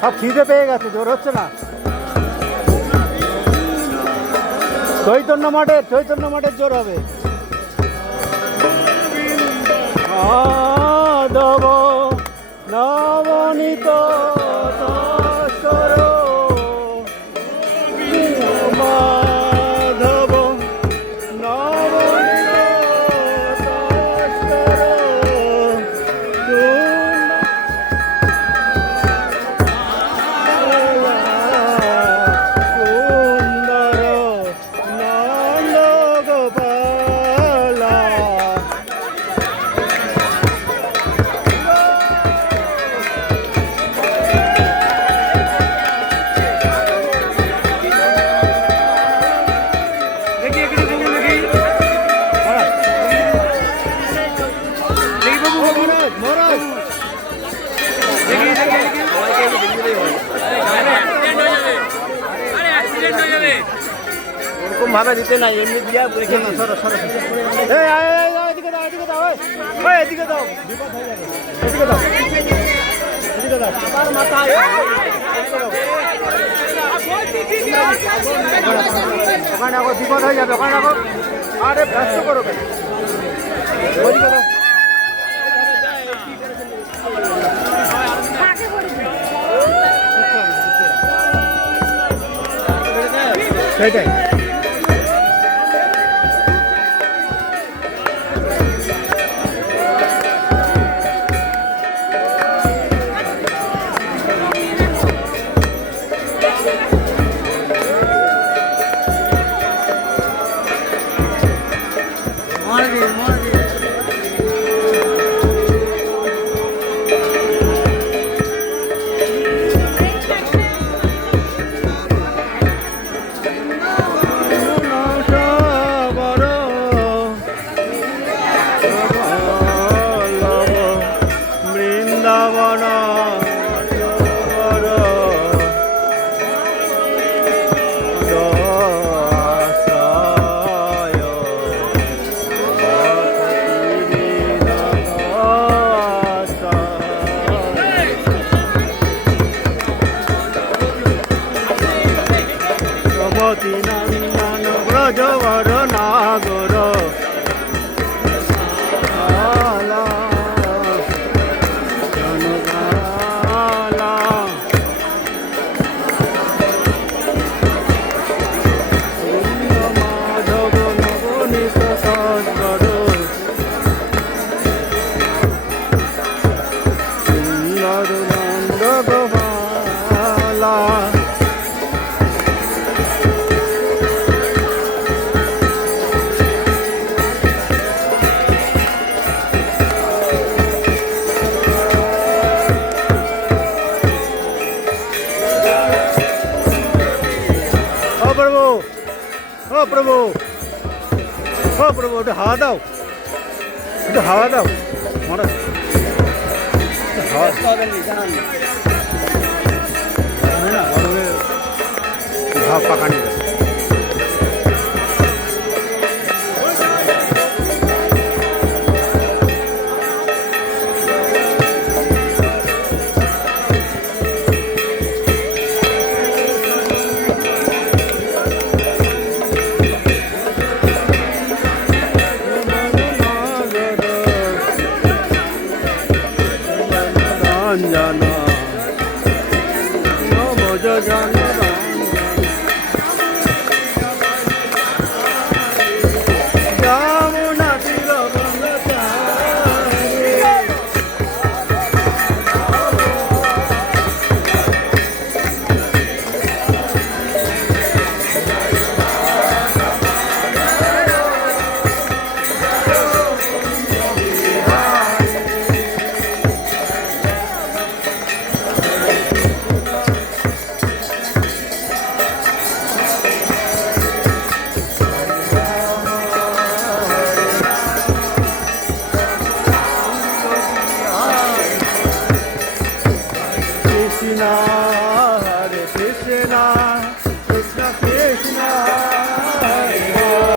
সব খিদে পেয়ে গেছে, জোর হচ্ছে না। চৈতন্য মঠের জোর হবে। মাধব নবনীত মাধব ভাবে দিতে নাই, এমনি দিয়া রেখে না। সরো সরো, এদিকে দাও, এদিকে দাও, এদিকে দাও, বিপদ হয়ে যাবে। এদিকে দাও, এদিকে দাও, আমার মাথায় ওখানে আবার বিপদ হয়ে যাবে। ওখানে আবার আরে ব্যস্ত করো, ওদিকে দাও। সেটাই নন্দন ব্রজবর নাগর মাধব নবনীত সস্কর সুন্দর নন্দ গোপালা প্রভু, ও প্রভু, ও প্রভু, একটু হাওয়া দাও, একটু হাওয়া দাও, মরা হাওয়া না গরমে ভাব পাকানি যায়। জানা নবজ জানা যমুনা তীর Krishna